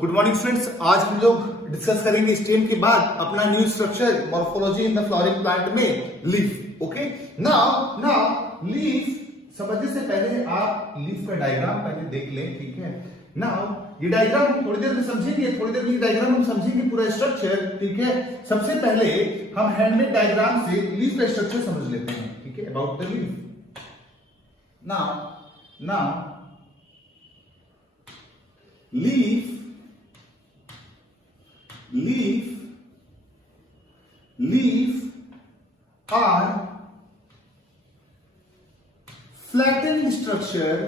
Good morning students, आज हम लोग डिस्कस करेंगे स्टेम के बाद अपना new structure morphology in the flowering plant में लीफ। ओके, नाउ लीफ समझने से पहले आप लीफ का डायग्राम पहले देख लें, ठीक है। नाउ ये डायग्राम थोड़ी देर में समझेंगे, थोड़ी देर में ये डायग्राम हम समझेंगे पूरा स्ट्रक्चर, ठीक है। सबसे पहले हम हैंडमेड डायग्राम से लीफ का स्ट्रक्चर समझ लेते हैं, ठीक है, about the leaf. Now leaf are flattened structure।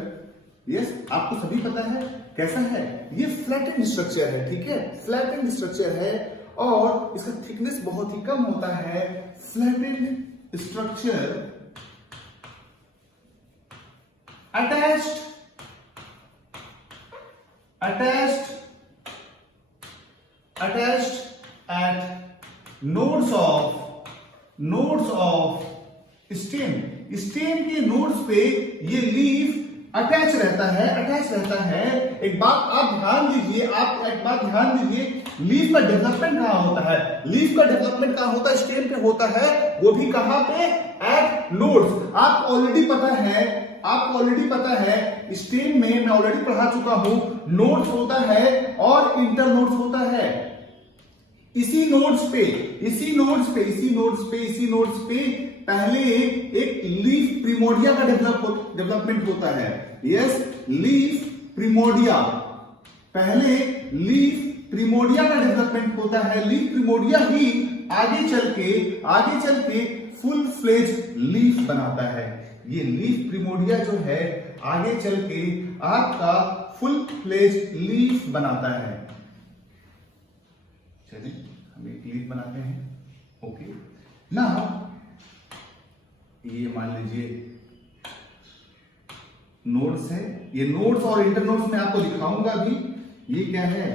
Yes, आपको सभी पता है कैसा है, ये फ्लैटेंड स्ट्रक्चर है, ठीक है, फ्लैटेंड स्ट्रक्चर है और इसका थिकनेस बहुत ही कम होता है। Flattened structure attached at nodes of stem के नोड्स पे ये लीफ अटैच रहता है। एक बात आप ध्यान दीजिए, लीफ का डेवलपमेंट कहां होता है? स्टेम पे होता है, वो भी कहां पे? Eight nodes. आपको ऑलरेडी पता है स्टेम में मैं ऑलरेडी पढ़ा चुका हूं, नोड्स होता है और इंटर नोड्स होता है। इसी नोड्स पे पहले एक लीफ प्रिमोडिया का डेवलपमेंट होता है। यस, लीफ प्रिमोडिया, पहले लीफ प्रिमोडिया का डेवलपमेंट होता है। लीफ प्रिमोडिया ही आगे चल के फुल फ्लेज लीफ बनाता है। ये लीफ प्रिमोडिया जो है आगे चल के आपका फुल फ्लेज लीफ बनाता है। चलिए हम एक लीफ बनाते हैं। ओके, नाउ ये मान लीजिए नोड्स है, ये नोड्स और इंटरनोड्स में आपको दिखाऊंगा भी। ये क्या है?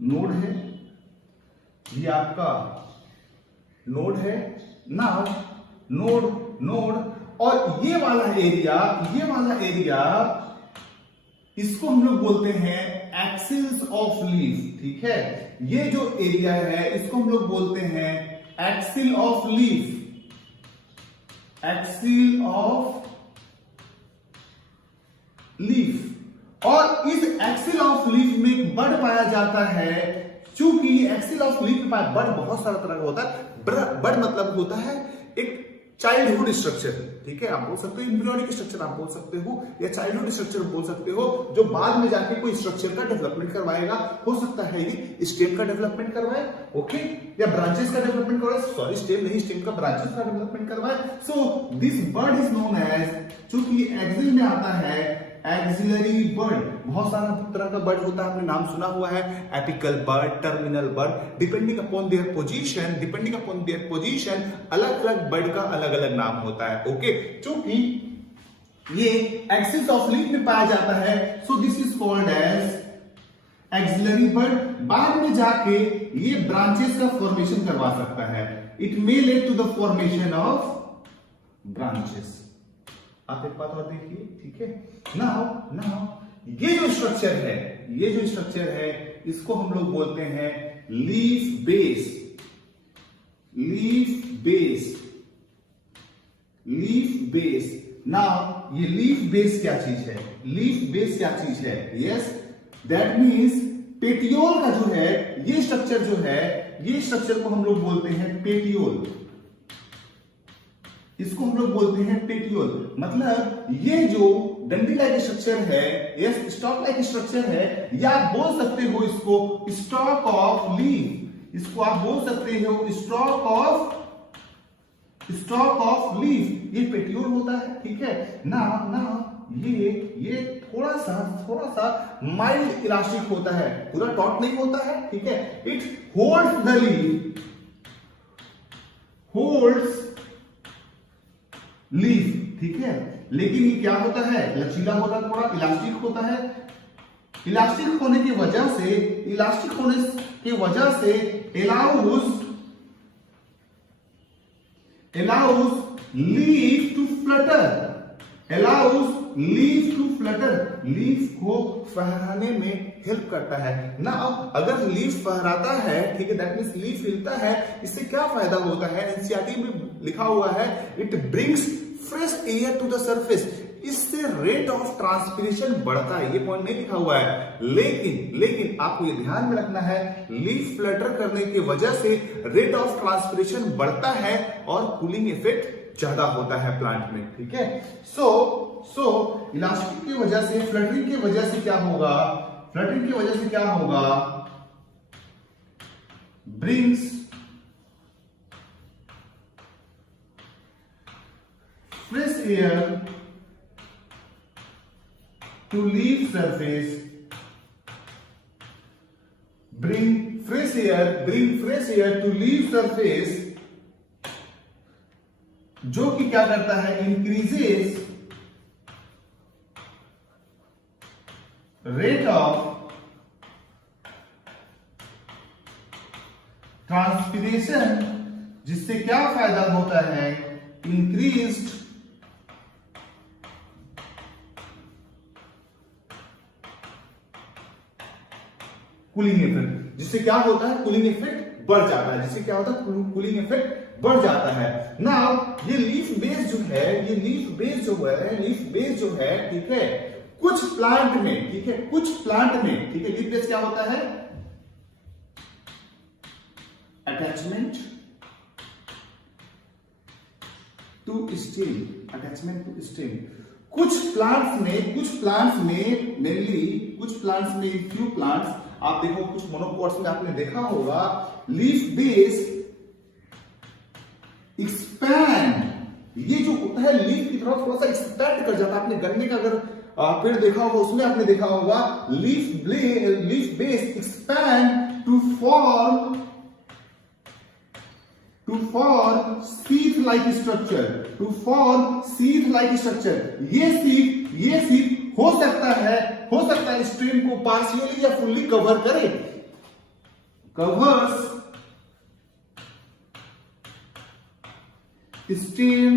नोड है, ये आपका नोड है। नाउ नोड और ये वाला एरिया इसको हम लोग बोलते हैं एक्सिस ऑफ लीफ, ठीक है। ये जो एरिया है इसको हम लोग बोलते हैं एक्सिल ऑफ लीफ। और इस एक्सिल ऑफ लीफ में एक बड पाया जाता है। चूंकि एक्सिल ऑफ लीफ में बड बहुत सारा तरह का होता है। बड मतलब होता है एक चाइल्डहुड स्ट्रक्चर, ठीक है। आप बोल सकते हो एम्ब्रियोनिक स्ट्रक्चर, आप बोल सकते हो, या चाइल्डहुड स्ट्रक्चर बोल सकते हो, जो बाद में जाके कोई स्ट्रक्चर का डेवलपमेंट करवाएगा। हो सकता है ये स्टेम का डेवलपमेंट करवाए, ओके, या ब्रांचेस का डेवलपमेंट करवाए। स्टेम का ब्रांचेस का डेवलपमेंट करवाए। So this bud is known as, चूंकि एक्सिल में आता है एक्सिलरी बर्ड। बहुत सारा तरह का बर्ड होता है, आपने नाम सुना हुआ है, apical bud, terminal bud. Depending upon their position अलग अलग बर्ड का अलग अलग नाम होता है। ओके, चूंकि ये एक्सिस ऑफ लीफ में पाया जाता है, so this is called as axillary bud. बाद में जाके ये ब्रांचेस का फॉर्मेशन करवा सकता है। It may lead to the formation of branches. आप एक बात और देखिए, ठीक है। नाउ ये जो स्ट्रक्चर है इसको हम लोग बोलते हैं लीफ बेस। नाउ ये लीफ बेस क्या चीज है? यस, दैट मीन्स पेटियोल का जो है ये स्ट्रक्चर को हम लोग बोलते हैं पेटियोल। इसको हम लोग बोलते हैं पेटियोल। मतलब ये जो डंडी लाइक स्ट्रक्चर है, यस, स्टॉक लाइक स्ट्रक्चर है, या आप बोल सकते हो इसको स्टॉक ऑफ लीफ। इसको आप बोल सकते हो स्टॉक ऑफ लीफ। ये पेटियोल होता है, ठीक है ना। ये थोड़ा सा माइल्ड इलास्टिक होता है, पूरा टॉट नहीं होता है, ठीक है। इट होल्ड्स द लीफ, ठीक है। लेकिन ये क्या होता है? लचीला होता है, थोड़ा इलास्टिक होता है। इलास्टिक होने की वजह से allows leaf to flutter, allows leaf to flutter, leaf को फहराने में हेल्प करता है ना। अब अगर लीफ फहराता है, ठीक है, दैट मींस लीफ हिलता है, इससे क्या फायदा होता है? एनसीईआरटी में लिखा हुआ है it brings fresh air to the surface, इससे रेट ऑफ ट्रांसपिरेशन बढ़ता है। ये पॉइंट नहीं लिखा हुआ है, लेकिन आपको ये ध्यान में रखना है, लीफ फ्लटर करने की वजह से रेट ऑफ ट्रांसपिरेशन बढ़ता है और कूलिंग इफेक्ट ज्यादा होता है प्लांट में, ठीक है। सो इलास्टिक की वजह से, फ्लटरिंग की वजह से क्या होगा? फ्लटरिंग की वजह से क्या होगा? Brings fresh air to leaf surface, bring fresh air to leaf surface, जो कि क्या करता है? increases rate of transpiration, जिससे क्या फायदा होता है? increased कूलिंग इफेक्ट, जिससे क्या होता है? कूलिंग इफेक्ट बढ़ जाता है, जिससे क्या होता है? कूलिंग इफेक्ट बढ़ जाता है। नाउ ये लीफ बेस जो है, ये लीफ बेस जो है, ठीक है, कुछ प्लांट में, ठीक है, ठीक है, लीफ बेस क्या होता है? अटैचमेंट टू स्टेम, कुछ प्लांट्स में मेनली, कुछ प्लांट्स में, फ्यू प्लांट्स, आप देखो कुछ मोनोकोट्स में आपने देखा होगा, लीफ बेस एक्सपैंड, ये जो होता है लीफ की तरफ थोड़ा सा एक्सपैंड कर जाता है। आपने गन्ने का अगर पेड़ देखा होगा, उसमें आपने देखा होगा leaf base expand to form sheath like structure, ये शीथ हो सकता है स्टेम को पार्शियली या फुल्ली कवर करे, कवर्स स्टेम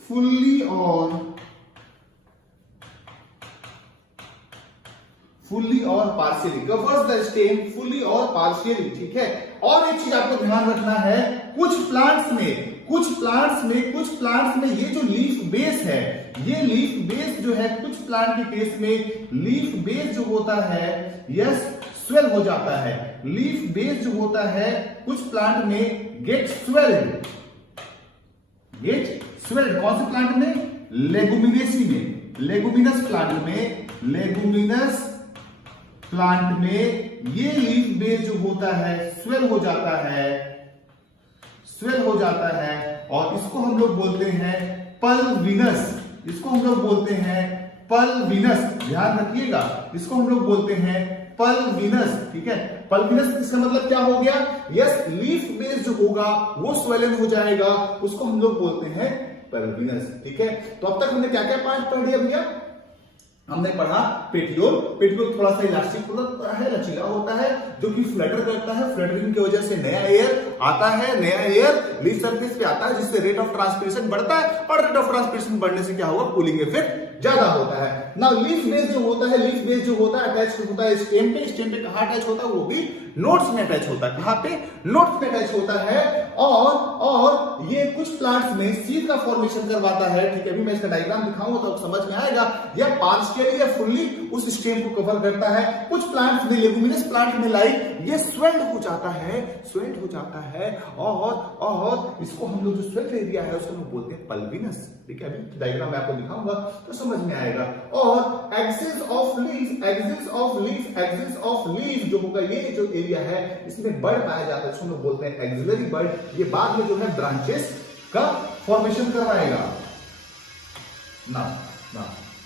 फुल्ली और partially, covers the stem fully और पार्शियली, ठीक है। और एक चीज आपको ध्यान रखना है, कुछ प्लांट्स में ये जो लीफ बेस है, ये लीफ बेस जो है, कुछ प्लांट के केस में लीफ बेस जो होता है, यस, स्वेल हो जाता है। लीफ बेस जो होता है कुछ प्लांट में गेट स्वेल्ड, कौन से प्लांट में? लेगुमिनेसी में, लेगुमिनस प्लांट में ये लीफ बेस जो होता है स्वेल हो जाता है, और इसको हम लोग बोलते हैं पल्विनस, ध्यान रखिएगा, इसको हम लोग बोलते हैं पल्विनस, ठीक है। पल्विनस इसका मतलब क्या हो गया? यस, लीफ बेस जो होगा वो स्वेलन हो जाएगा, उसको हम लोग बोलते हैं पल्विनस, ठीक है। तो अब तक हमने क्या क्या पार्ट पढ़ लिया भैया? हमने पढ़ा पेटियोल थोड़ा सा इलास्टिक होता है, लचीला होता है, जो कि फ्लटर करता है, फ्लटरिंग की वजह से नया एयर आता है, नया एयर लीफ सरफेस पे आता है, जिससे रेट ऑफ ट्रांसपिरेशन बढ़ता है, और रेट ऑफ ट्रांसपिरेशन बढ़ने से क्या होगा? कूलिंग इफेक्ट ज्यादा होता है। नाउ लीफ बेस जो होता है अटैच होता है स्टेम पे कहां अटैच होता है? वो भी नोड्स में अटैच होता है। कहां पे? नोड्स में अटैच होता है, और ये कुछ प्लांट्स में सीड का फॉर्मेशन करवाता है, ठीक है। अभी मैं इसका डायग्राम दिखाऊंगा तो समझ में आएगा। यह पार्शियली या फुल्ली उस स्टेम को कवर करता है। कुछ प्लांट्स में, लेगुमिनस प्लांट में लाइक ये स्वेल्ड हो जाता है, और इसको हम लोग जो स्वेल्ड एरिया है उसको हम बोलते हैं पल्विनस, ठीक है। अभी डायग्राम में आपको दिखाऊंगा तो समझ में आएगा। और एक्सिस ऑफ लीफ जो होगा, ये जो एरिया है इसमें बर्ड पाया जाता है, इसको हम लोग बोलते हैं एक्सिलरी बर्ड। ये बाद में जो है ब्रांचेस का फॉर्मेशन करवाएगा ना।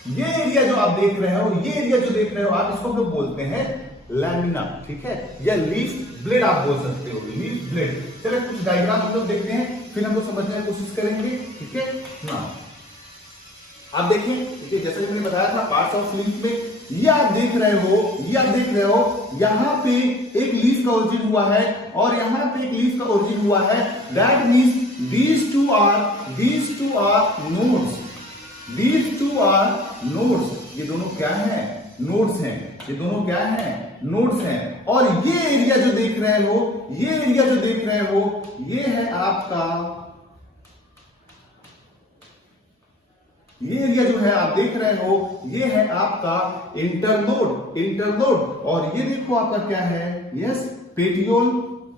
ये एरिया जो आप देख रहे हो, आप इसको हम लोग बोलते हैं लैमिना, ठीक है, या लीफ ब्लेड आप बोल सकते हो, लीफ ब्लेड। चलिए कुछ डायग्राम हम लोग देखते हैं, फिर हम लोग समझने की कोशिश करेंगे, ठीक है ना। आप देखिए, जैसे मैंने बताया था पार्ट्स ऑफ लीफ में, ये आप देख रहे हो, यहाँ पे एक लीफ का ओरिजिन हुआ है और यहाँ पे एक लीफ का ओरिजिन हुआ है। That means these two are nodes, These two are nodes. ये दोनों क्या हैं? नोड्स हैं। ये दोनों क्या हैं? नोड्स हैं। और ये एरिया जो देख रहे हो, ये एरिया जो देख रहे हो, ये है आपका, ये एरिया जो है आप देख रहे हो, ये है आपका इंटरनोड। इंटरनोड। और ये देखो आपका क्या है? Yes, petiole.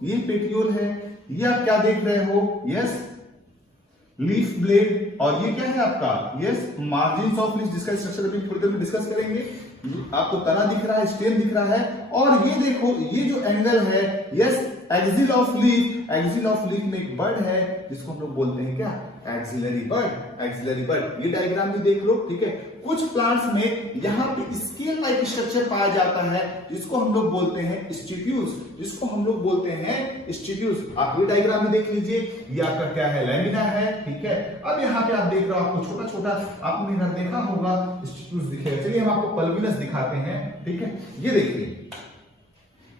ये पेटियोल है। ये आप क्या देख रहे हो? Yes, leaf blade. और ये क्या है आपका? यस, मार्जिन ऑफ लीफ, जिसका स्ट्रक्चर अभी थोड़ी देर में डिस्कस करेंगे। आपको तना दिख रहा है, स्टेम दिख रहा है। और ये देखो, ये जो एंगल है, yes, axil of leaf. Axil of leaf में एक बर्ड है जिसको हम लोग बोलते हैं क्या? Axillary bud. Axillary bud. ये डायग्राम भी देख लो, ठीक है। कुछ प्लांट्स में यहाँ पे स्केल लाइक स्ट्रक्चर पाया जाता है जिसको हम लोग बोलते हैं स्टिट्यूस, जिसको हम लोग बोलते हैं स्टिट्यूस। आप ये डायग्राम भी देख लीजिए। ये आपका क्या है? लैमिना है, ठीक है। अब यहाँ पे आप देख रहे हो, आपको छोटा छोटा आपने इधर देखा होगा स्टिट्यूस दिखेगा। चलिए हम आपको पल्विनस दिखाते हैं, ठीक है। ये देखिए,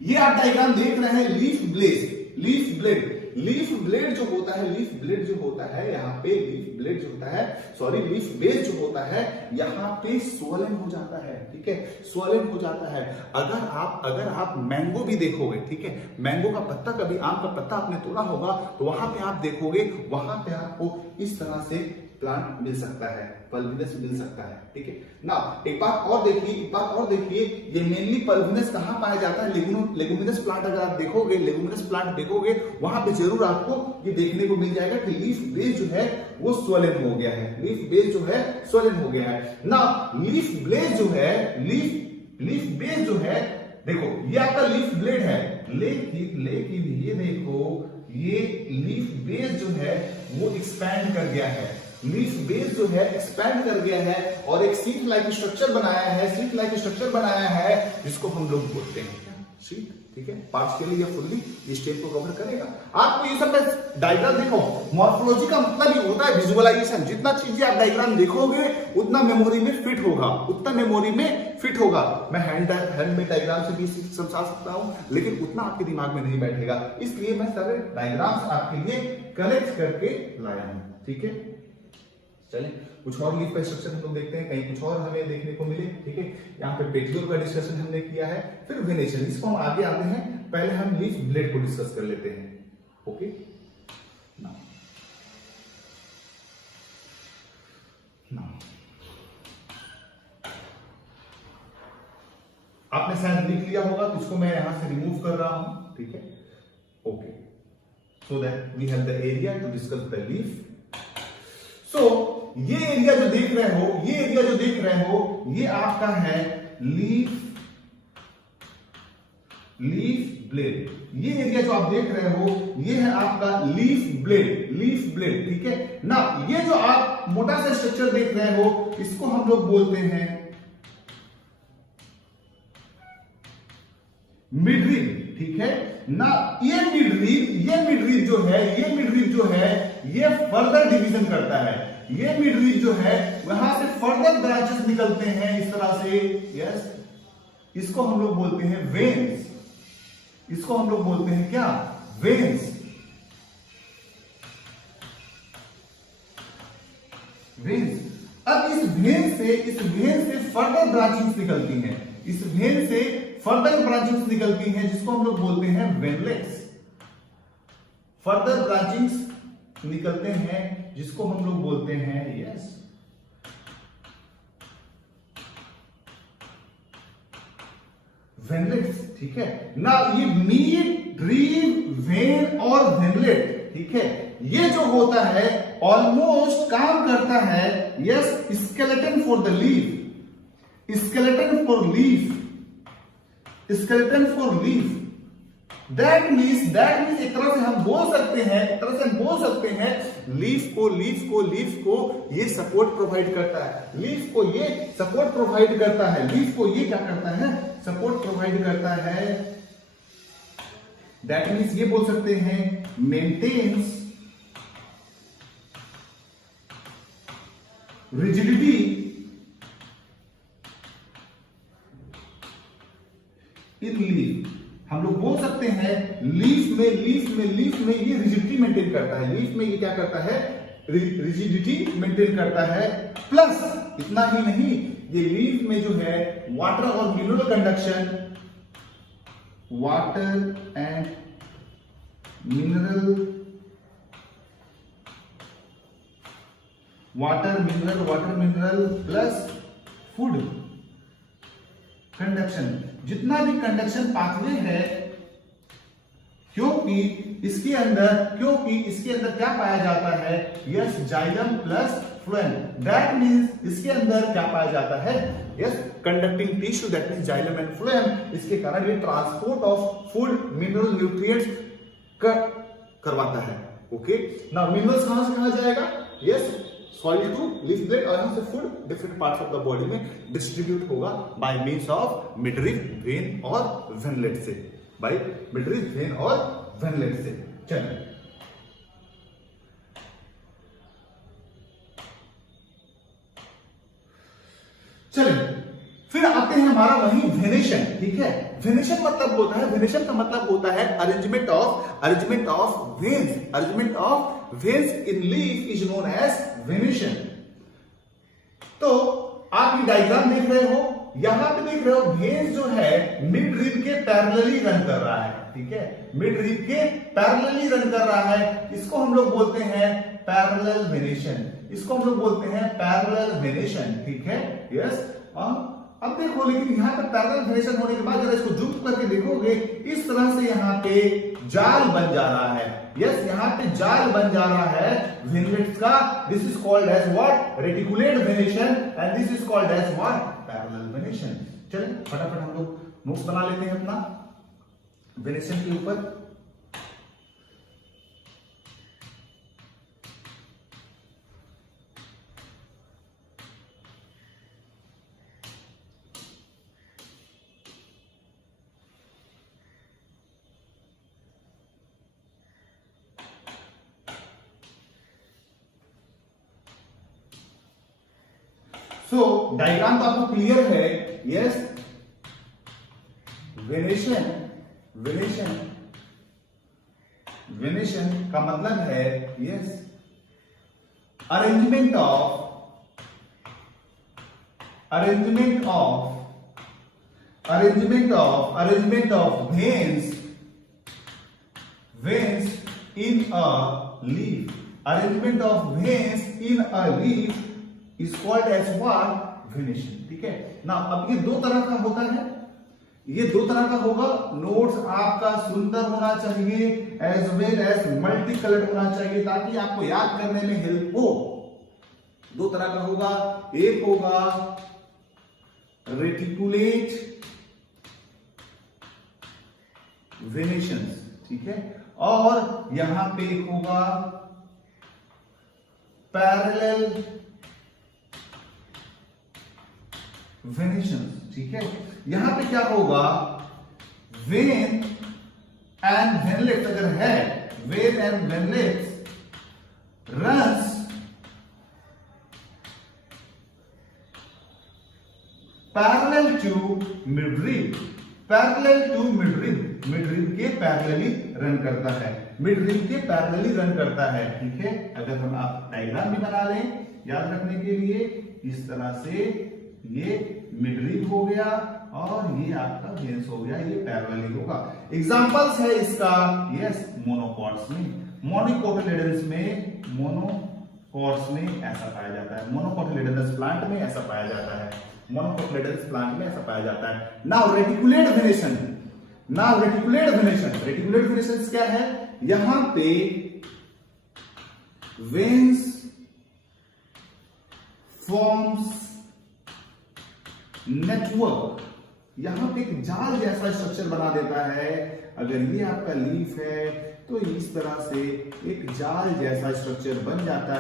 ये आप डायग्राम देख रहे हैं leaf blade. Leaf blade. Leaf blade जो होता है, लीफ ब्लेड जो होता है, यहाँ पे लीफ ब्लेड जो होता है, सॉरी, लीफ बेस जो होता है, यहाँ पे स्वोलन हो जाता है, ठीक है। स्वोलन हो जाता है। अगर आप मैंगो भी देखोगे, ठीक है, मैंगो का पत्ता, कभी आम का पत्ता आपने तोड़ा होगा तो वहां पे आप देखोगे, वहां पे आपको इस तरह से प्लांट मिल सकता है, पल्विनस मिल सकता है, ठीक है ना। एक बात और देखिए, ये मेनली पल्विनस कहां पाया जाता है? लेगुमिनस प्लांट अगर आप देखोगे, लेगुमिनस प्लांट देखोगे, वहां पे जरूर आपको ये देखने को मिल जाएगा कि लीफ बेस जो है वो स्वोलन हो गया है। लीफ बेस जो है स्वोलन हो गया है ना। लीफ ब्लेड जो है, लीफ बेस जो है, देखो ये आपका लीफ ब्लेड है, लेकिन ये देखो, ये लीफ बेस जो है वो एक्सपैंड कर गया है। लीफ बेस जो है एक्सपैंड कर गया है और एक सीट लाइक स्ट्रक्चर बनाया है, जिसको हम लोग बोलते हैं सीट, ठीक है। पार्शियली या फुल्ली ये स्टेप को कवर करेगा। आपको ये सब डायग्राम देखो, मॉर्फोलॉजी का मतलब ये होता है विजुअलाइजेशन। जितना चीजें आप डायग्राम देखोगे उतना मेमोरी में फिट होगा, मैं हैंड में डायग्राम से भी समझा सकता हूं, लेकिन उतना आपके दिमाग में नहीं बैठेगा, इसलिए मैं सारे डायग्राम्स आपके लिए कलेक्ट करके लाया हूं, ठीक है। चलिए कुछ और लीफ का स्ट्रक्चर हम लोग देखते हैं, कहीं कुछ और हमें देखने को मिले, ठीक है। यहाँ पे पेटियोल का डिस्कशन हमने किया है, फिर वेनेशन, इसको हम आगे आते हैं। पहले हम लीफ ब्लेड को डिस्कस कर लेते हैं, ओके ना। आपने शायद लिख लिया होगा, तो इसको मैं यहां से रिमूव कर रहा हूं, ठीक है, okay. So that we have the area to discuss the leaf. So ये एरिया जो देख रहे हो, ये आपका है लीफ ब्लेड। ये एरिया जो आप देख रहे हो, ये है आपका लीफ ब्लेड, ठीक है ना। ये जो आप मोटा सा स्ट्रक्चर देख रहे हो, इसको हम लोग बोलते हैं मिडरीब, ठीक है ना। ये मिडरीब जो है, ये फर्दर डिवीजन करता है। ये मिडरीब जो है, वहां से फर्दर ब्रांचेस निकलते हैं इस तरह से, यस। इसको हम लोग बोलते हैं वेन्स। इसको हम लोग बोलते हैं क्या? वेन्स। अब इस वेन से फर्दर ब्रांचिंग्स निकलती हैं। इस वेन से फर्दर ब्रांचिंग्स निकलती हैं, जिसको हम लोग बोलते हैं वेनलेट्स। फर्दर ब्रांचिंग्स निकलते हैं, जिसको हम लोग बोलते हैं, यस, वेनलेट्स, ठीक है ना। ये मिडरीब, वेन और वेनलेट, ठीक है, ये जो होता है ऑलमोस्ट काम करता है, yes, skeleton for the leaf. That means एक तरह से हम बोल सकते हैं लीफ को ये सपोर्ट प्रोवाइड करता है। लीफ को ये सपोर्ट प्रोवाइड करता है। लीफ को ये क्या करता है? सपोर्ट प्रोवाइड करता है। दैट मीन्स ये बोल सकते हैं मेंटेन्स रिजिडिटी इन लीफ। हम लोग बोल सकते हैं लीफ में ये रिजिडिटी मेंटेन करता है। लीफ में ये क्या करता है? रिजिडिटी मेंटेन करता है। प्लस इतना ही नहीं, ये लीफ में जो है वाटर और mineral conduction, water and mineral, water mineral plus food conduction, जितना भी कंडक्शन पाथवे है, क्योंकि इसके अंदर क्या पाया जाता है, yes xylem plus phloem, that means इसके अंदर क्या पाया जाता है, yes conducting tissue, that means xylem and phloem. इसके कारण ये transport of food mineral nutrients करवाता है। ओके, नाउ मिनरल्स कहां से कहां जाएगा, yes soil to leaf blade, और यहां से food different parts of the body में डिस्ट्रीब्यूट होगा by means of midrib vein और वेनलेट से, बाय मिडरिफ वेन और वेनलेट से। चलिए फिर आते हैं हमारा वही वेनेशन। ठीक है, वेनेशन मतलब होता है, वेनेशन का मतलब होता है arrangement of veins in leaf is known as venation. तो आप ये डायग्राम देख रहे हो, यहां पे देख रहे हो वेन्स जो है मिड रिब के पैरेलली रन कर रहा है। ठीक है, मिड रिब के पैरेलली रन कर रहा है, इसको हम लोग बोलते हैं पैरेलल वेनेशन, इसको हम लोग बोलते हैं पैरेलल वेनेशन। ठीक है, यस। अब देखो, लेकिन यहाँ पे पैरेलल वेनेशन होने के बाद अगर इसको जूम करके देखोगे, इस तरह से यहाँ पे जाल बन जा रहा है। यस, यहाँ पे जाल बन जा रहा है वेनलेट्स का। This is called as what, reticulate venation, and this is called as what, parallel venation. चलिए फटाफट हम लोग नोट्स बना लेते हैं अपना वेनेशन के ऊपर। सो डायग्राम तो आपको क्लियर है। यस, वेनेशन का मतलब है yes arrangement of veins in a leaf. Arrangement of veins in a leaf is called as what, venation। ठीक है ना। अब ये दो तरह का होता है, ये दो तरह का होगा। नोट्स आपका सुंदर होना चाहिए as well as multi coloured होना चाहिए, ताकि आपको याद करने में हेल्प हो। दो तरह का होगा, एक होगा रेटिकुलेट वेनेशन, ठीक है, और यहां पे होगा पैरेलल वेनेशन। ठीक है, यहां पे क्या होगा, वेन एंड वेनलेट्स अगर है, vein and veinlets runs parallel to midrib, midrib के पैरेलली रन करता है, मिडरिब के पैरेलली रन करता है। ठीक है, अगर हम आप डायग्राम भी बना लें याद रखने के लिए, इस तरह से ये मिडरिब हो गया और ये आपका वेन्स हो गया, ये पैरेलली होगा। एग्जांपल्स है इसका, यस, मोनोकॉट्स में, मोनोकोटिलेडन्स में ऐसा पाया जाता है, मोनोकोटिलेडनस प्लांट में ऐसा पाया जाता है, मोनोकोटिलेडनस प्लांट में ऐसा पाया जाता है। Now reticulate venation, reticulate venation क्या है, यहां पे वेन्स फॉर्म्स नेटवर्क, यहां पे एक जाल जैसा स्ट्रक्चर बना देता है। अगर ये आपका लीफ है तो इस तरह से एक जाल जैसा स्ट्रक्चर बन जाता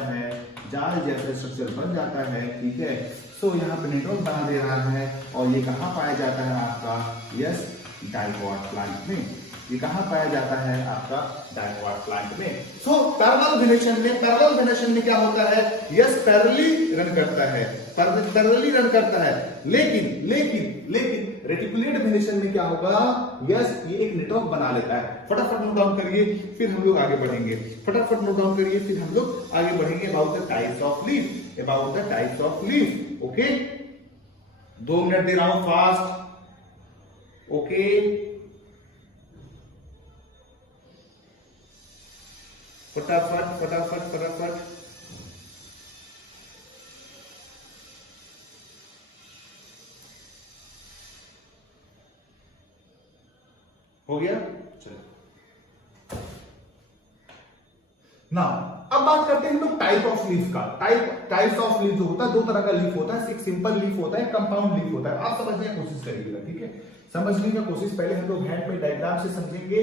है, ठीक है। सो यहाँ पे नेटवर्क बना दे रहा है, और ये कहां पाया जाता है आपका, यस, डाइकोट प्लांट में। ये कहां पाया जाता है आपका, डाइकोट प्लांट में। सो पैरेलल वेनेशन में क्या होता है, यस, पैरेलली रन करता है, लेकिन रेटिकुलेट वेनेशन में क्या होगा, यस ये एक नेटवर्क बना लेता है। फटाफट नोट डाउन करिए, फिर हम लोग आगे बढ़ेंगे। फटाफट नोट डाउन करिए, फिर हम लोग आगे बढ़ेंगे about the types of leaf, about the types of leaf. Okay, 2 minute दे रहा हूं फास्ट। ओके, फटाफट फटाफट फटाफट। हो गया, चलो ना अब बात करते हैं हम लोग टाइप ऑफ लीफ का। टाइप्स ऑफ लीफ जो होता है, 2 तरह का लीफ होता है, एक सिंपल लीफ होता है, कंपाउंड लीफ होता है। आप समझने की कोशिश करिएगा, ठीक है। समझने की कोशिश पहले हम लोग हैंड में डायग्राम से समझेंगे,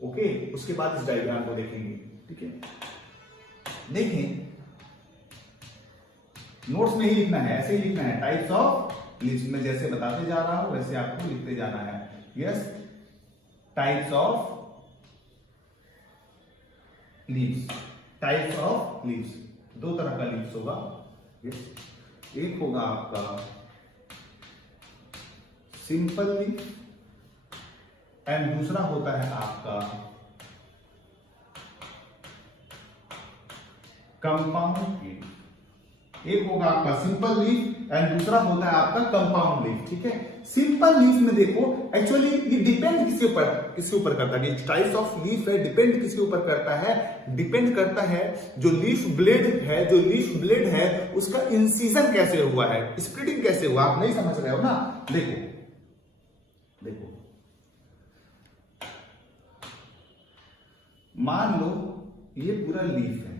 ओके, उसके बाद इस डायग्राम को देखेंगे, ठीक है। देखें, नोट्स में ही लिखना है, ऐसे ही लिखना है, टाइप्स ऑफ लीफ। मैं जैसे बताते जा रहा हूं वैसे आपको लिखते जाना है। Yes, types of leaves, types of leaves, 2 तरह का लीव्स होगा। एक होगा आपका सिंपल लीफ एंड दूसरा होता है आपका कंपाउंड लीफ। एक होगा आपका सिंपल लीफ एंड दूसरा होता है आपका कंपाउंड लीफ, ठीक है। सिंपल लीफ में देखो, एक्चुअली ये डिपेंड किसके ऊपर करता है, टाइप्स ऑफ लीफ है, डिपेंड किसके ऊपर करता है, डिपेंड करता है जो लीफ ब्लेड है, जो लीफ ब्लेड है उसका इंसिजन कैसे हुआ है, स्प्लिटिंग कैसे हुआ। आप नहीं समझ रहे हो ना, देखो देखो, मान लो ये पूरा लीफ है,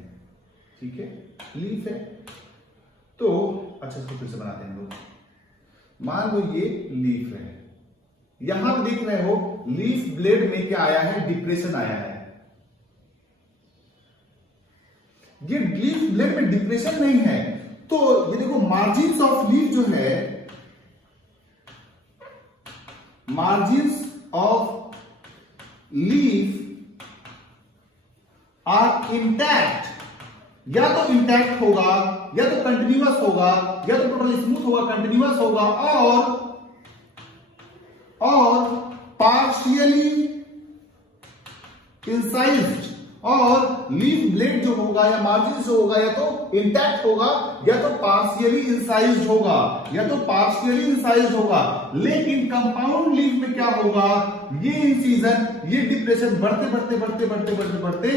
ठीक है, लीफ है। तो अच्छा, इसको फिर से बनाते हैं हम लोग। मान लो ये लीफ है, यहां पर देख रहे हो लीफ ब्लेड में क्या आया है, डिप्रेशन आया है। ये लीफ ब्लेड में डिप्रेशन नहीं है, तो ये देखो मार्जिन्स ऑफ लीफ जो है, margins of leaf are intact. या तो इंटैक्ट होगा, या तो कंटिन्यूअस होगा, या तो टोटल स्मूथ होगा, कंटिन्यूअस होगा, और पार्शियली इंसाइज्ड। और लीफ ब्लेड जो होगा या मार्जिन जो होगा, या तो इंटैक्ट होगा, या तो पार्शियली इंसाइज्ड होगा, या तो पार्शियली इंसाइज्ड होगा। लेकिन कंपाउंड लीफ में क्या होगा, ये इंसिजन, ये डिप्रेशन बढ़ते बढ़ते बढ़ते बढ़ते बढ़ते बढ़ते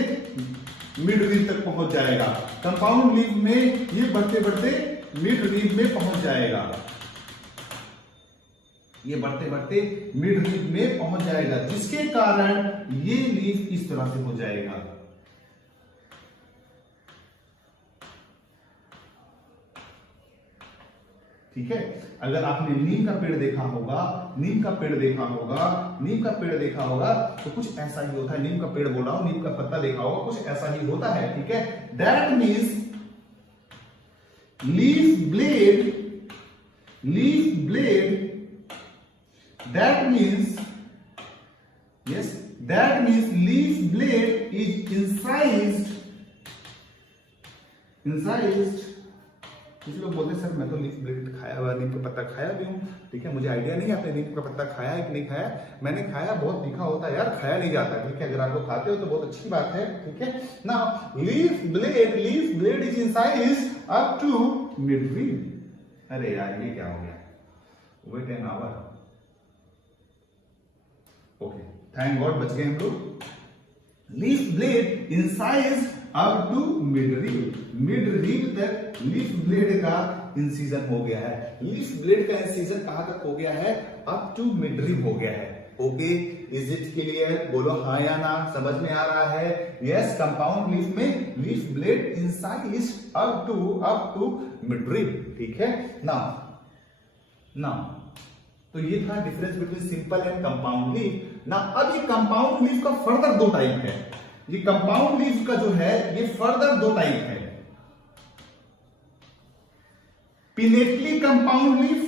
मिड रीफ तक पहुंच जाएगा। कंपाउंड लीफ में ये बढ़ते बढ़ते मिड रीफ में पहुंच जाएगा, ये बढ़ते बढ़ते मिड रीफ में पहुंच जाएगा, जिसके कारण ये लीफ इस तरह से हो जाएगा। ठीक है। अगर आपने नीम का पेड़ देखा होगा, नीम का पेड़ देखा होगा, नीम का पेड़ देखा होगा, तो कुछ ऐसा ही होता है। नीम का पेड़ बोला हूं, नीम का पत्ता देखा होगा, कुछ ऐसा ही होता है। ठीक है, that means leaf blade, that means, yes, that means leaf blade is incised। कुछ लोग बोलते हैं सर मैं तो लीफ ब्लेड खाया हुआ, नीम का पत्ता खाया भी हूँ। ठीक है, मुझे आइडिया नहीं आपने नीम का पत्ता खाया है कि नहीं खाया। मैंने खाया, बहुत तीखा होता है यार, खाया नहीं जाता। ठीक है, अगर आप लोग खाते हो तो बहुत अच्छी बात है। ठीक है ना, leaf blade is incised up to mid reef. अरे यार ये क्या हो गया, wait an hour. Okay, thank God बच गए हम लोग। Leaf blade incise up to mid reef तक लीफ ब्लेड का इंसिजन हो गया है। लीफ ब्लेड का इंसिजन कहां तक हो गया है, अप टू मिड रीफ हो गया है। Okay, is it clear? बोलो हाँ या ना, समझ में आ रहा है? यस, कंपाउंड लीफ में leaf blade incise up to mid rib. ठीक है ना, तो ये था difference between simple and compound leaf. ना अब ये कंपाउंड लीफ का फर्दर 2 टाइप है। ये कंपाउंड लीफ का जो है ये फर्दर 2 टाइप है। Pinnately compound leaf,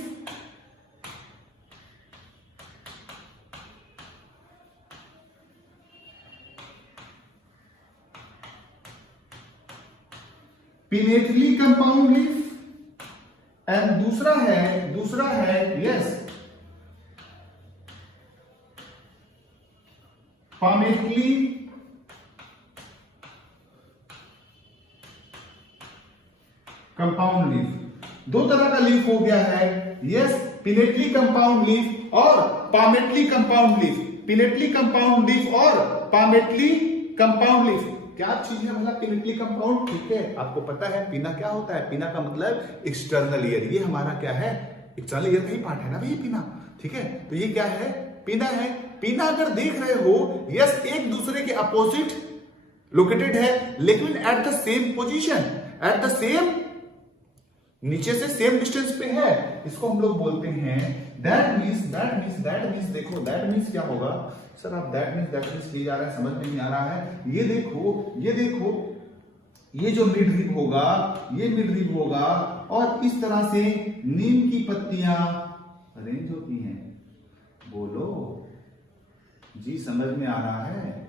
pinnately compound leaf, and दूसरा है यस palmately कंपाउंड लीफ। दो तरह का लीफ हो गया है, यस, पिनेटली कंपाउंड लीफ और palmately compound leaf. Pinnately compound leaf और पामेटली कंपाउंड लीफ। क्या चीज है मतलब पिनेटली कंपाउंड? ठीक है, आपको पता है पिना क्या होता है? पिना का मतलब एक्सटर्नल ईयर। ये हमारा क्या है? एक्सटर्नल ईयर का ही पार्ट है ना भाई पिना। ठीक है, तो ये क्या है? पिना है। पिना अगर देख रहे हो, यस, एक दूसरे के अपोजिट लोकेटेड है, लेकिन eight the same position, eight the same, नीचे से सेम डिस्टेंस पे है। इसको हम लोग बोलते हैं दैट मीन्स देखो, दैट मीन्स क्या होगा सर? आप दैट मीन्स ले जा रहे हैं, समझ में नहीं आ रहा है। ये देखो, ये जो मिड रिब होगा, ये मिड रिब होगा और इस तरह से नीम की पत्तियां अरेंज होती हैं। बोलो जी, समझ में आ रहा है?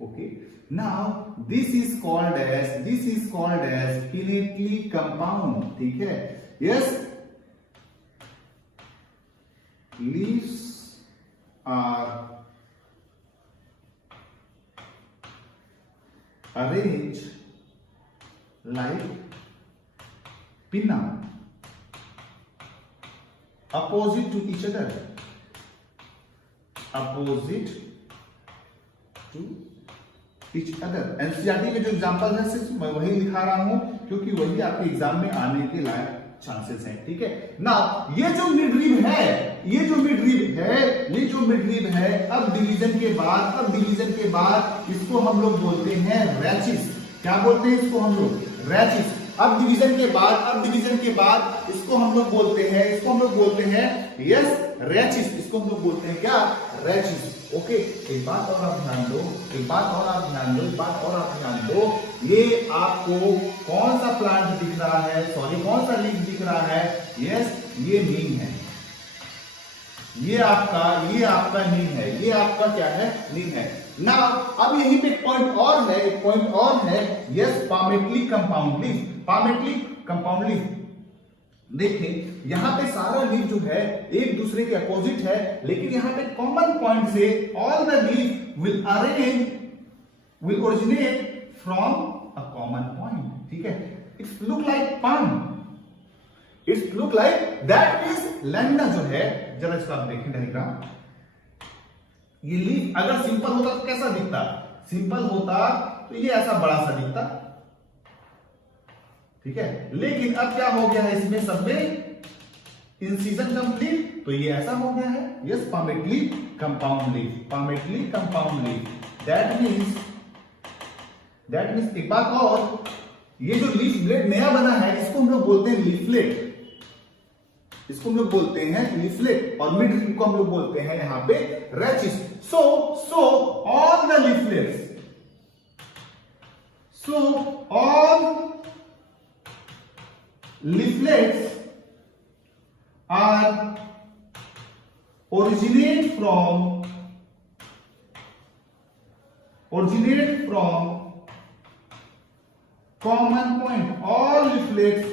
Okay, now this is called as pinnately compound. ठीक है, yes, leaves are arrange like pinna opposite to each other, opposite to each other. NCERT के जो एग्जांपल है सिर्फ मैं वही लिखा रहा हूं क्योंकि वही आपके एग्जाम में आने के लायक चांसेस हैं। ठीक है ना, ये जो मिड रिब है, अब डिवीजन के बाद इसको हम लोग बोलते हैं रैचिस। क्या बोलते हैं इसको हम लोग? रैचिस। अब डिवीजन के बाद इसको हम लोग बोलते हैं यस रैचिस। इसको हम लोग बोलते हैं क्या? रैचिस। ओके, एक बात और आप ध्यान दो, ये आपको कौन सा प्लांट दिख रहा है? सॉरी, कौन सा लीफ दिख रहा है? यस, ये नीम है। ये आपका नीम है। ये आपका क्या है? नीम है ना। अब यहीं पे एक पॉइंट और है, यस, पामेटली कंपाउंड लीफ। देखें, यहां पे सारा लीफ जो है एक दूसरे के अपोजिट है, लेकिन यहां पे कॉमन पॉइंट से all the leaf will originate from a common point. ठीक है, it's look like palm, it's look like that is lamina जो है। जरा इसको आप देखें डायग्राम। ये लीफ अगर सिंपल होता तो कैसा दिखता? सिंपल होता तो ये ऐसा बड़ा सा दिखता। ठीक है, लेकिन अब क्या हो गया है इसमें सब में? इंसिजन कंप्लीट, तो ये ऐसा हो गया है। Yes, palmately compound leaf. That means एक बात और, ये जो लीफ ब्लेड नया बना है इसको हम लोग बोलते हैं लीफलेट। और मिड रिब को हम लोग बोलते हैं यहां पे rachis. So all the leaflets, leaflets are originate from common point. All leaflets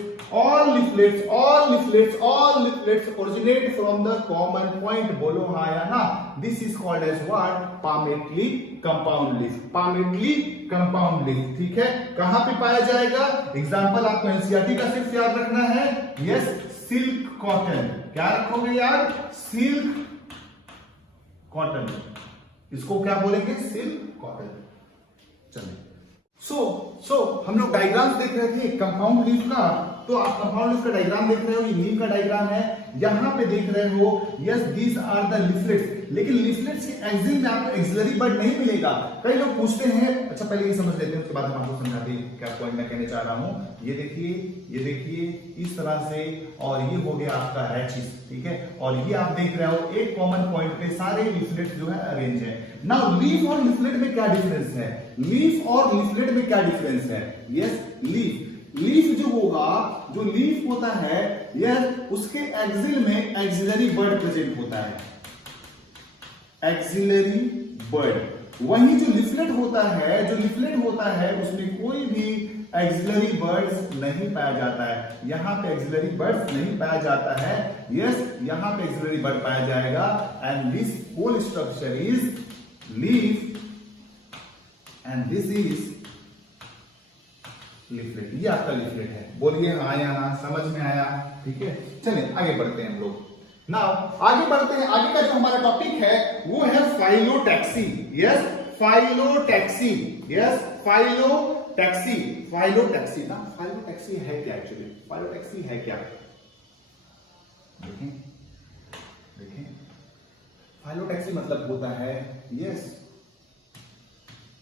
originate from the common point. बोलो हाँ या ना? This is called as what? Palmately compound leaf. ठीक है, कहां पे पाया जाएगा? एग्जाम्पल आपको एनसीईआरटी का सिर्फ याद रखना है। Yes, silk cotton. क्या रखोगे यार? Silk cotton. इसको क्या बोलेंगे? Silk cotton. चलिए, सो हम लोग डायग्राम देख रहे थे कंपाउंड लीफ का। तो आप कंपाउंड लीफ का डायग्राम देख रहे हो, ये नीम का डायग्राम है। यहां पे देख रहे हो, yes, these are the leaflets. लेकिन लीफलेट्स के एक्सिल में आपको एक्सिलरी बड नहीं मिलेगा। कई लोग पूछते हैं, अच्छा पहले ये समझ लेते हैं, उसके बाद हम आपको समझाते हैं क्या पॉइंट मैं कहने चाह रहा हूं। ये देखिए इस तरह से, और ये हो गया आपका रैचिस। ठीक है, और ये आप देख रहे हो एक कॉमन पॉइंट पे सारे लीफलेट जो है अरेंज है। नाउ लीफ और लीफलेट में क्या डिफरेंस है? यस, लीफ जो होगा, जो लीफ होता है, यह उसके एक्सिल में एक्सिलरी बर्ड प्रेजेंट होता है। Axillary bud. वहीं जो लीफलेट होता है उसमें कोई भी एक्सिलरी बर्ड्स नहीं पाया जाता है। यहां पे एक्सिलरी बर्ड्स नहीं पाया जाता है। यस, यहां पे एक्सिलरी बर्ड पाया जाएगा। And this whole structure is leaf and this is leaflet. ये आपका लीफलेट है। बोलिए हाँ या ना, समझ में आया? ठीक है, चलिए आगे बढ़ते हैं हम लोग। नाउ आगे बढ़ते हैं। आगे का जो हमारा टॉपिक है वो है phyllotaxy. Yes, phyllotaxy. Yes, phyllotaxy. Phyllotaxy ना, फाइलोटैक्सी है क्या एक्चुअली? फाइलोटैक्सी है क्या? देखें देखें, फाइलोटैक्सी मतलब होता है yes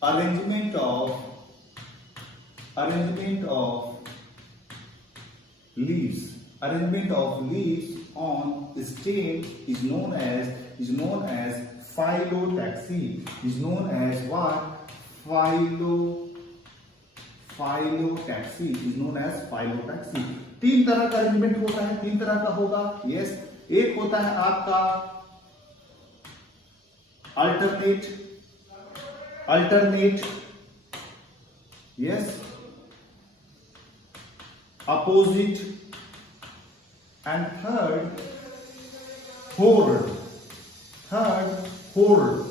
arrangement of leaves. Arrangement of leaves on stem is known as phyllotaxy. Is known as what? Phyllotaxy is known as phyllotaxy. तीन तरह का अरेंजमेंट होता है, तीन तरह का होगा। यस, एक होता है आपका alternate, yes, opposite and third hold.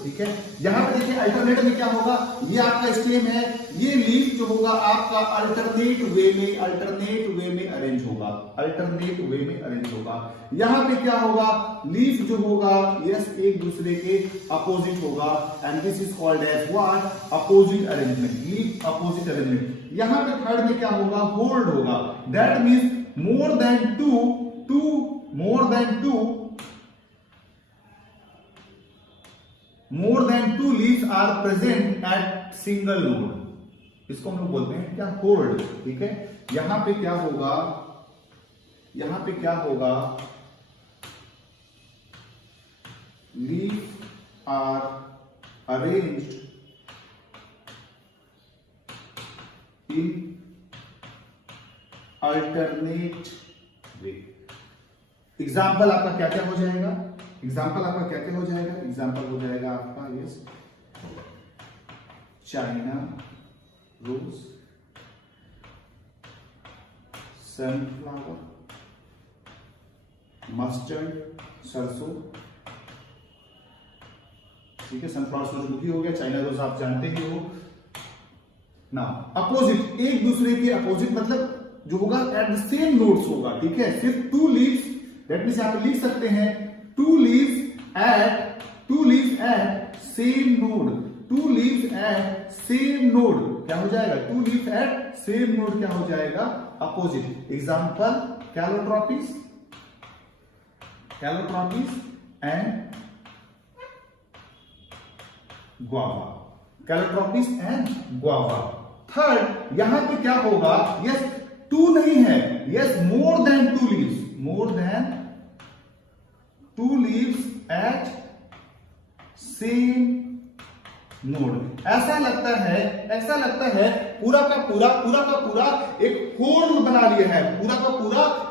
ठीक है, यहां पे देखिए अल्टरनेट में क्या होगा, ये आपका स्टेम है, ये लीफ जो होगा आपका अल्टरनेट वे में अरेंज होगा। अल्टरनेट वे में अरेंज होगा। यहां पे क्या होगा, लीफ जो होगा यस एक दूसरे के अपोजिट होगा and this is called as what? Opposite arrangement. Leaf opposite arrangement. यहां पे थर्ड में क्या होगा? होल्ड होगा। That means more than two leaves are present at single node. इसको हम लोग बोलते हैं क्या? होल्ड। ठीक है, यहां पे क्या होगा, leaf are arranged in alternate way. Example आपका क्या क्या हो जाएगा? एग्जाम्पल हो जाएगा आपका yes China rose, sunflower, mustard सरसों। ठीक है, सनफ्लावर सूरजमुखी हो गया, चाइना रोज आप जानते ही हो ना। अपोजिट, एक दूसरे के अपोजिट मतलब जो होगा एट द सेम नोड्स होगा। ठीक है, सिर्फ टू लीव्स, दैट मींस आप लिख सकते हैं two leaves at same node. Two leaves at same node क्या हो जाएगा? Two leaves at same node क्या हो जाएगा? Opposite. Example calotropis and guava. Calotropis and guava. Third, यहां पे क्या होगा? यस, टू नहीं है, yes more than two leaves at same node. ऐसा लगता है पूरा का पूरा एक होल्ड बना लिया है,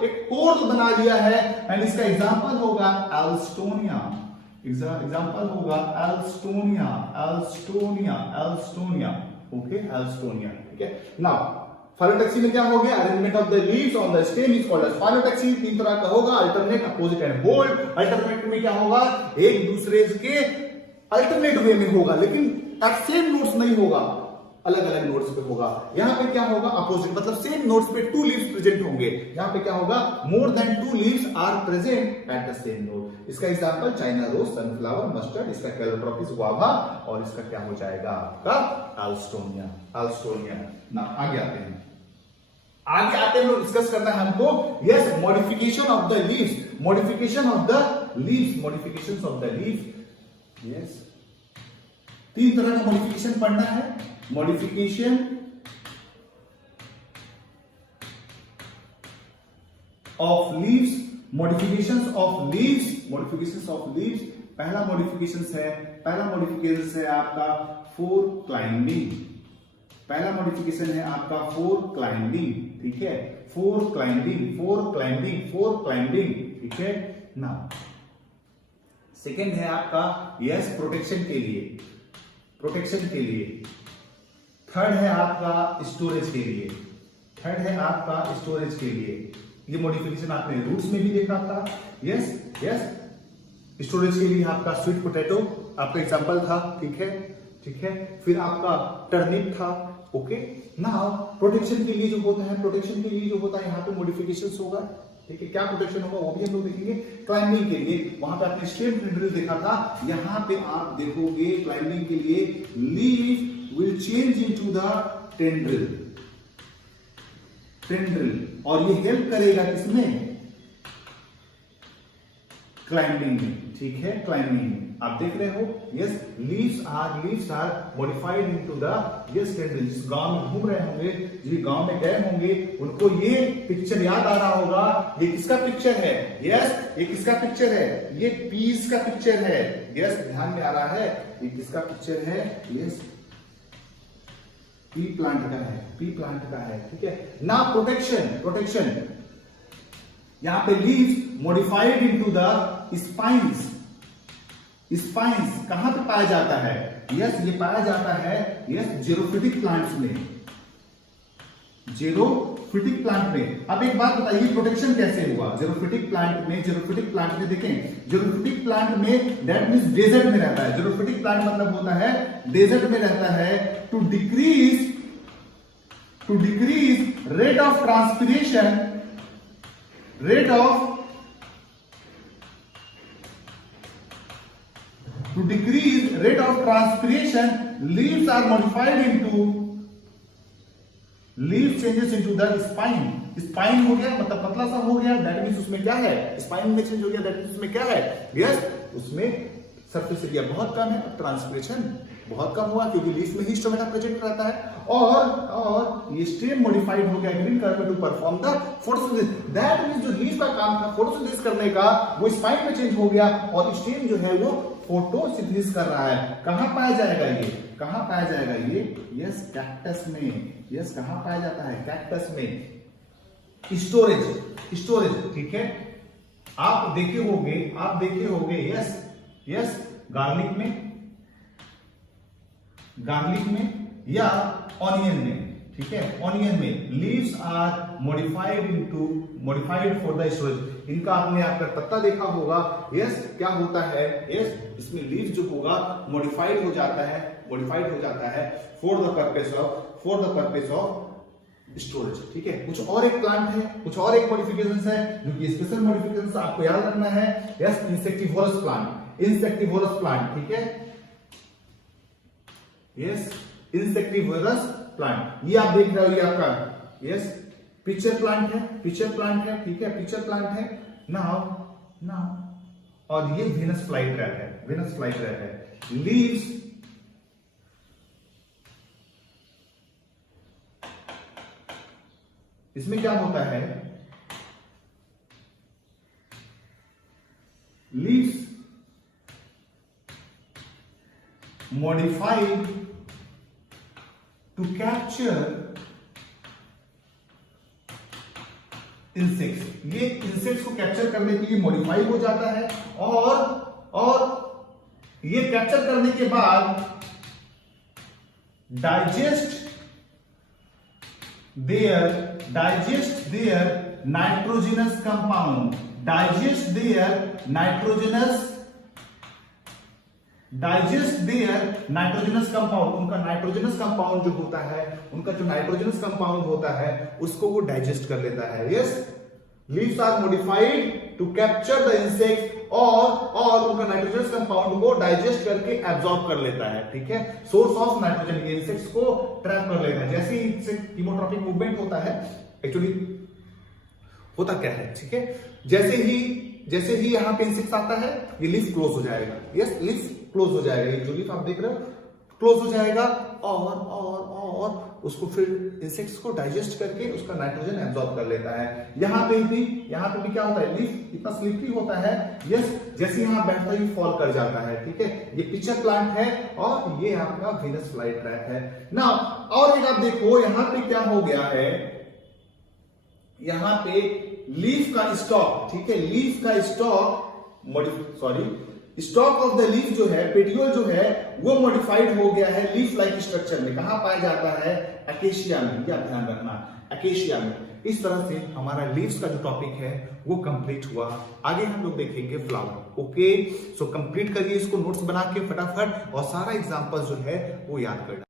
एक होल्ड बना लिया है। एंड इसका एग्जांपल होगा एल्स्टोनिया। Okay, Alstonia. ठीक है, नाउ फाइलोटैक्सी में क्या हो गया? Arrangement of the leaves on the stem is called as phyllotaxy. तीन तरह का होगा, alternate, opposite and whorled. Alternate में क्या होगा? एक दूसरे के अल्टरनेट वे में होगा, लेकिन एट सेम नोड्स नहीं होगा, अलग अलग नोड्स पे होगा। यहां पे क्या होगा? अपोजिट, मतलब सेम नोड्स पे टू लीव्स प्रेजेंट होंगे। यहां पे क्या होगा? More than two leaves are present at the same node. इसका example China rose, sunflower, mustard, इसका कैलोट्रॉपिस, गुआवा, और इसका क्या हो जाएगा आपका? एल्स्टोनिया। ना आगे आते हैं लोग, डिस्कस करना है हमको yes modification of the leaves. Modification of the leaves. Yes, तीन तरह का मॉडिफिकेशन पढ़ना है। Modification of leaves. पहला मॉडिफिकेशन है आपका फोर क्लाइंबिंग। ठीक है, फोर क्लाइंबिंग। ठीक है ना। सेकेंड है आपका यस प्रोटेक्शन के लिए। थर्ड है आपका स्टोरेज के लिए। ये मॉडिफिकेशन आपने रूट्स में भी देखा था। यस, स्टोरेज के लिए आपका स्वीट पोटैटो आपका एग्जाम्पल था, ठीक है, ठीक है। फिर आपका टर्निप था, ओके। नाउ प्रोटेक्शन के लिए जो होता है, प्रोटेक्शन के लिए जो होता है यहाँ पे मॉडिफिकेशंस होगा, ठीक है। क्या प्रोटेक्शन होगा वो भी हम लोग देखेंगे। क्लाइंबिंग के लिए वहां पे आपने स्टेम टेंड्रिल देखा था, यहाँ पे आप देखोगे क्लाइंबिंग के लिए leaf will change into the tendril, tendril, और ये हेल्प करेगा किसमें, क्लाइंबिंग में, ठीक है, क्लाइंबिंग में। आप देख रहे हो, yes, leaves are modified into the, yes, tendril. जिस गांव में घूम रहे होंगे, जिस गांव में गए होंगे, उनको ये पिक्चर याद आ रहा होगा। ये किसका पिक्चर है, यस, ये किसका पिक्चर है, ये पीस का पिक्चर है, यस, ध्यान में आ रहा है। ये किसका पिक्चर है, यस, पी प्लांट का है, पी प्लांट का है, ठीक है ना। प्रोटेक्शन, प्रोटेक्शन, यहां पे leaves modified into the spines. Spines कहां पे पाया जाता है, यस, ये पाया जाता है, यस, जेरोफिटिक प्लांट्स में, जेरोफिटिक प्लांट में। अब एक बात बताइए, प्रोटेक्शन कैसे हुआ जेरोफिटिक प्लांट में? जेरोफिटिक प्लांट में देखें, जेरोफिटिक प्लांट में दैट मींस डेजर्ट में रहता है। जेरोफिटिक प्लांट मतलब होता है डेजर्ट में रहता है। To decrease rate of transpiration, to decrease rate of transpiration, leaves are modified into, leaf changes into the spine। Spine हो गया मतलब पतला सा हो गया, दैट मींस उसमें क्या है, स्पाइन में चेंज हो गया, दैट मींस उसमें क्या है, यस, उसमें सरफेस एरिया बहुत कम है, ट्रांसपिरेशन बहुत कम हुआ क्योंकि लीफ में ही स्टोमेटा प्रेजेंट रहता है। और ये स्टेम मॉडिफाइड हो गया ग्रीन कलर में to perform the photosynthesis. That means जो लीफ का काम था फोटोसिंथेसिस करने का, वो स्पाइन में चेंज हो गया और स्टेम जो है वो फोटोसिंथेसिस कर रहा है। कहां पाया जाएगा ये, कहां पाया जाएगा ये, यस, कैक्टस में, यस, कहां पाया जाता है, कैक्टस में। स्टोरेज, स्टोरेज, ठीक है। आप देखे होंगे, यस, यस, गार्लिक में या ऑनियन में, ठीक है, ऑनियन में leaves are modified for the storage. इनका आपने आपका पत्ता देखा होगा, यस, क्या होता है, यस, इसमें लीव जो होगा मॉडिफाइड हो जाता है for the purpose of storage, ठीक है। कुछ और एक प्लांट है, कुछ और एक मॉडिफिकेशंस है जो कि स्पेशल मॉडिफिकेशंस आपको याद रखना है, यस, इंसेक्टिवोरस प्लांट, ठीक है, यस, इंसेक्टिवोरस प्लांट। ये आप देख रहे हो, ये आपका, यस, पिक्चर प्लांट है, ठीक है, पिक्चर प्लांट है। नाउ और ये वेनस फ्लाईट्रैप है। लीव्स इसमें क्या होता है, leaves modified to capture insects। ये इंसेक्ट्स को कैप्चर करने के लिए मॉडिफाई हो जाता है और ये कैप्चर करने के बाद डाइजेस्ट देयर नाइट्रोजनस कंपाउंड, उनका नाइट्रोजनस कंपाउंड जो होता है, उनका जो नाइट्रोजनस कंपाउंड होता है उसको वो डाइजेस्ट कर लेता है। Yes, leaves are modified to capture the insect और उनका नाइट्रोजनस कंपाउंड को डाइजेस्ट करके एब्जॉर्ब कर लेता है, ठीक है। सोर्स ऑफ नाइट्रोजन, ये इंसेक्ट्स को ट्रैप कर लेता है। जैसे ही इंसेक्ट कीमोट्रॉपिक मूवमेंट होता है, एक्चुअली होता क्या है, ठीक है, जैसे ही यहां पे इंसेक्ट आता है ये लीफ क्लोज हो जाएगा। यस, लीफ क्लोज हो जाएगा, ये जो लीफ आप देख रहे हो क्लोज हो जाएगा और उसको फिर इंसेक्ट्स को डाइजेस्ट करके उसका नाइट्रोजन एब्जॉर्ब कर लेता है। यहां पे भी क्या होता है, लीफ इतना स्लिपरी होता है, यस, जैसे यहां बैठता ही फॉल कर जाता है, ठीक है। ये पिक्चर प्लांट है और ये आपका वेनस फ्लाईट्रैप है ना। और एक आप देखो यहां पे क्या हो गया है, यहां पे लीफ का स्टॉक, ठीक है, लीफ का स्टॉक ऑफ द लीफ जो है, पेटियोल जो है वो मॉडिफाइड हो गया है लीफ लाइक स्ट्रक्चर में। कहां पाया जाता है, एकेशिया में। क्या ध्यान रखना, एकेशिया में। इस तरह से हमारा लीव्स का जो टॉपिक है वो कंप्लीट हुआ। आगे हम लोग देखेंगे फ्लावर। ओके, सो कंप्लीट करिए इसको, नोट्स बना के फटाफट, और सारा एग्जांपल जो है वो याद करना।